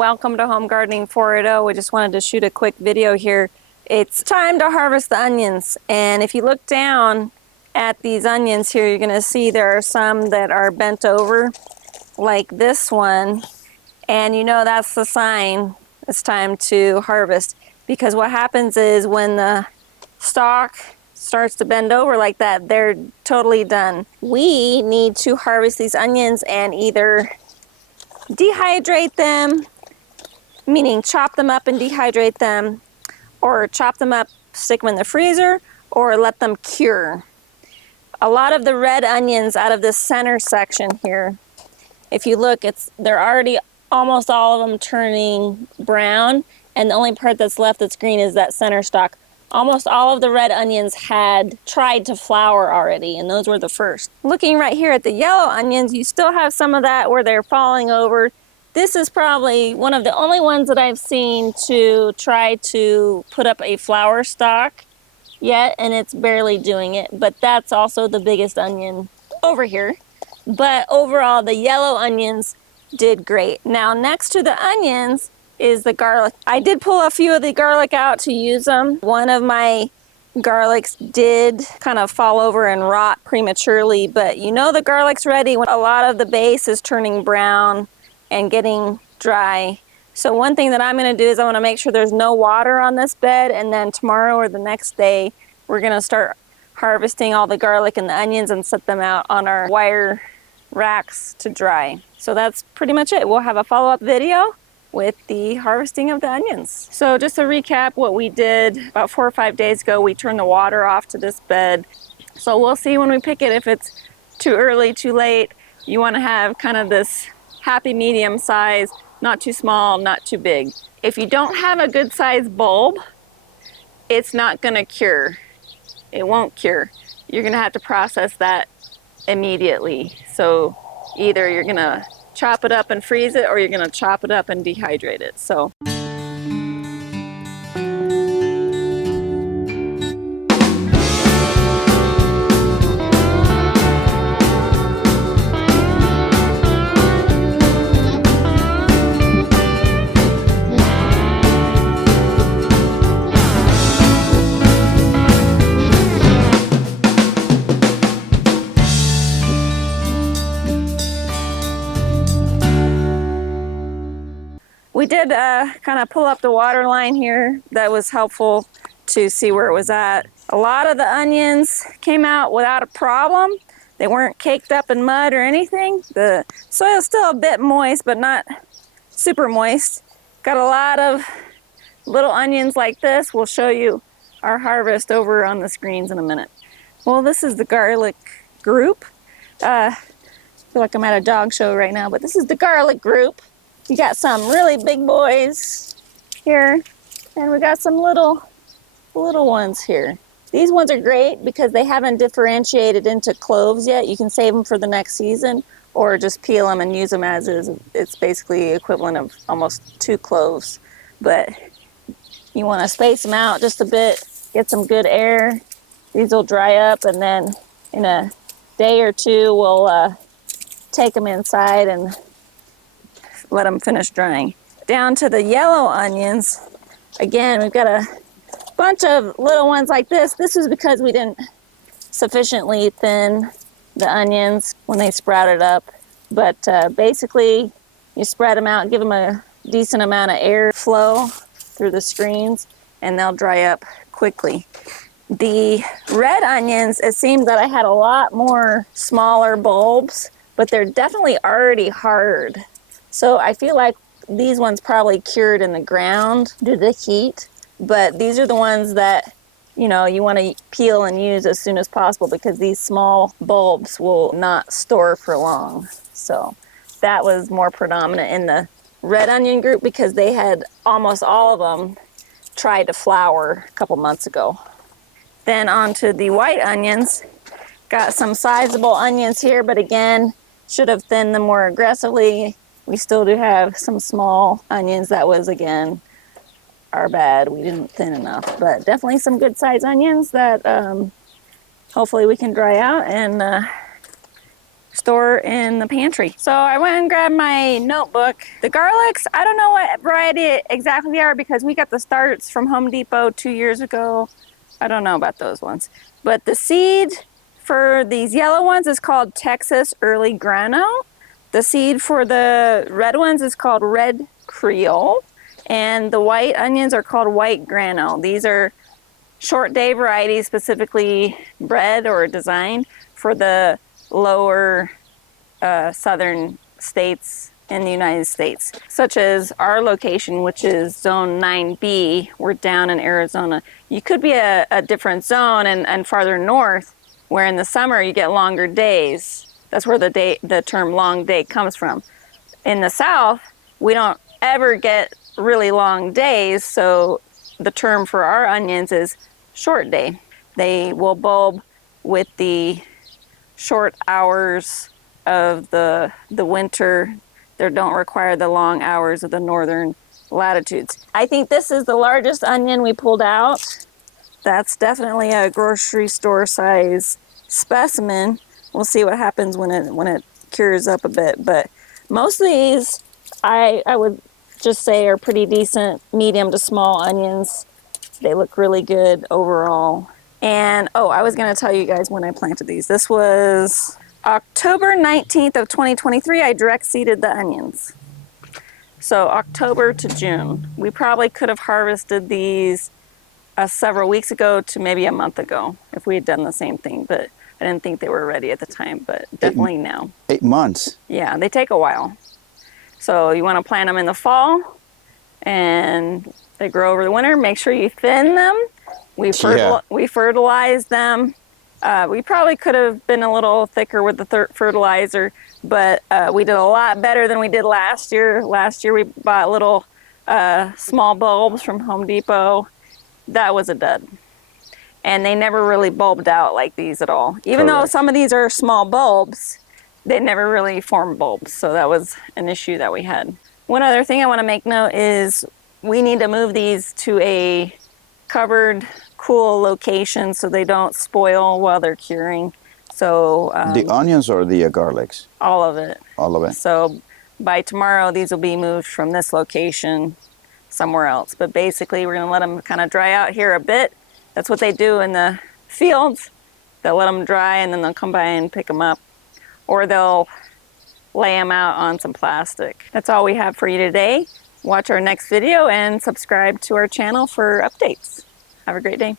Welcome to Home Gardening 4.0. We just wanted to shoot a quick video here. It's time to harvest the onions, and if you look down at these onions here, you're going to see there are some that are bent over like this one, and you know that's the sign it's time to harvest, because what happens is when the stalk starts to bend over like that, they're totally done. We need to harvest these onions and either dehydrate them, meaning chop them up and dehydrate them, or chop them up, stick them in the freezer, or let them cure. A lot of the red onions out of this center section here, if you look, they're already almost all of them turning brown, and the only part that's left that's green is that center stalk. Almost all of the red onions had tried to flower already, and those were the first. Looking right here at the yellow onions, you still have some of that where they're falling over. This is probably one of the only ones that I've seen to try to put up a flower stalk yet, and it's barely doing it, but that's also the biggest onion over here. But overall, the yellow onions did great. Now, next to the onions is the garlic. I did pull a few of the garlic out to use them. One of my garlics did kind of fall over and rot prematurely, but you know the garlic's ready when a lot of the base is turning brown and getting dry. So one thing that I'm going to do is I want to make sure there's no water on this bed, and then tomorrow or the next day we're going to start harvesting all the garlic and the onions and set them out on our wire racks to dry. So that's pretty much it. We'll have a follow-up video with the harvesting of the onions. So just to recap what we did about 4 or 5 days ago, we turned the water off to this bed. So we'll see when we pick it if it's too early, too late. You want to have kind of this happy medium size, not too small, not too big. If you don't have a good size bulb, it's not going to cure. It won't cure. You're going to have to process that immediately. So either you're going to chop it up and freeze it, or you're going to chop it up and dehydrate it. So we did kind of pull up the water line here. That was helpful to see where it was at. A lot of the onions came out without a problem. They weren't caked up in mud or anything. The soil's still a bit moist, but not super moist. Got a lot of little onions like this. We'll show you our harvest over on the screens in a minute. Well, this is the garlic group. I feel like I'm at a dog show right now, but this is the garlic group. You got some really big boys here, and we got some little ones here. These ones are great because they haven't differentiated into cloves yet. You can save them for the next season, or just peel them and use them as is. It's basically equivalent of almost 2 cloves. But you want to space them out just a bit, get some good air. These will dry up, and then in a day or two we'll take them inside and let them finish drying. Down to the yellow onions, again, we've got a bunch of little ones like this. This is because we didn't sufficiently thin the onions when they sprouted up. But basically, you spread them out, give them a decent amount of air flow through the screens, and they'll dry up quickly. The red onions, it seemed that I had a lot more smaller bulbs, but they're definitely already hard. So I feel like these ones probably cured in the ground due to the heat, but these are the ones that, you know, you want to peel and use as soon as possible, because these small bulbs will not store for long. So that was more predominant in the red onion group, because they had almost all of them tried to flower a couple months ago. Then on to the white onions. Got some sizable onions here, but again, should have thinned them more aggressively. We still do have some small onions. That was, again, our bad. We didn't thin enough, but definitely some good size onions that hopefully we can dry out and store in the pantry. So I went and grabbed my notebook. The garlics, I don't know what variety exactly they are because we got the starts from Home Depot 2 years ago. I don't know about those ones. But the seed for these yellow ones is called Texas Early Grano. The seed for the red ones is called Red Creole. And the white onions are called White Grano. These are short day varieties specifically bred or designed for the lower southern states in the United States, such as our location, which is zone 9B. We're down in Arizona. You could be a different zone and farther north, where in the summer you get longer days. That's where the term long day comes from. In the south, we don't ever get really long days, so the term for our onions is short day. They will bulb with the short hours of the winter. They don't require the long hours of the northern latitudes. I think this is the largest onion we pulled out. That's definitely a grocery store size specimen. We'll see what happens when it cures up a bit, but most of these I would just say are pretty decent medium to small onions. They look really good overall. And oh, I was going to tell you guys when I planted these. This was October 19th of 2023. I direct seeded the onions. So October to June. We probably could have harvested these several weeks ago to maybe a month ago if we had done the same thing, but I didn't think they were ready at the time, but definitely now. 8 months? Yeah, they take a while. So you want to plant them in the fall and they grow over the winter. Make sure you thin them. We fertilize them. We probably could have been a little thicker with the fertilizer, but we did a lot better than we did last year. Last year we bought little small bulbs from Home Depot. That was a dud. And they never really bulbed out like these at all. Even though some of these are small bulbs, they never really formed bulbs. So that was an issue that we had. One other thing I want to make note is we need to move these to a covered, cool location so they don't spoil while they're curing. So the onions or the garlics? All of it. All of it. So by tomorrow, these will be moved from this location somewhere else. But basically, we're going to let them kind of dry out here a bit. That's what they do in the fields. They'll let them dry and then they'll come by and pick them up. Or they'll lay them out on some plastic. That's all we have for you today. Watch our next video and subscribe to our channel for updates. Have a great day.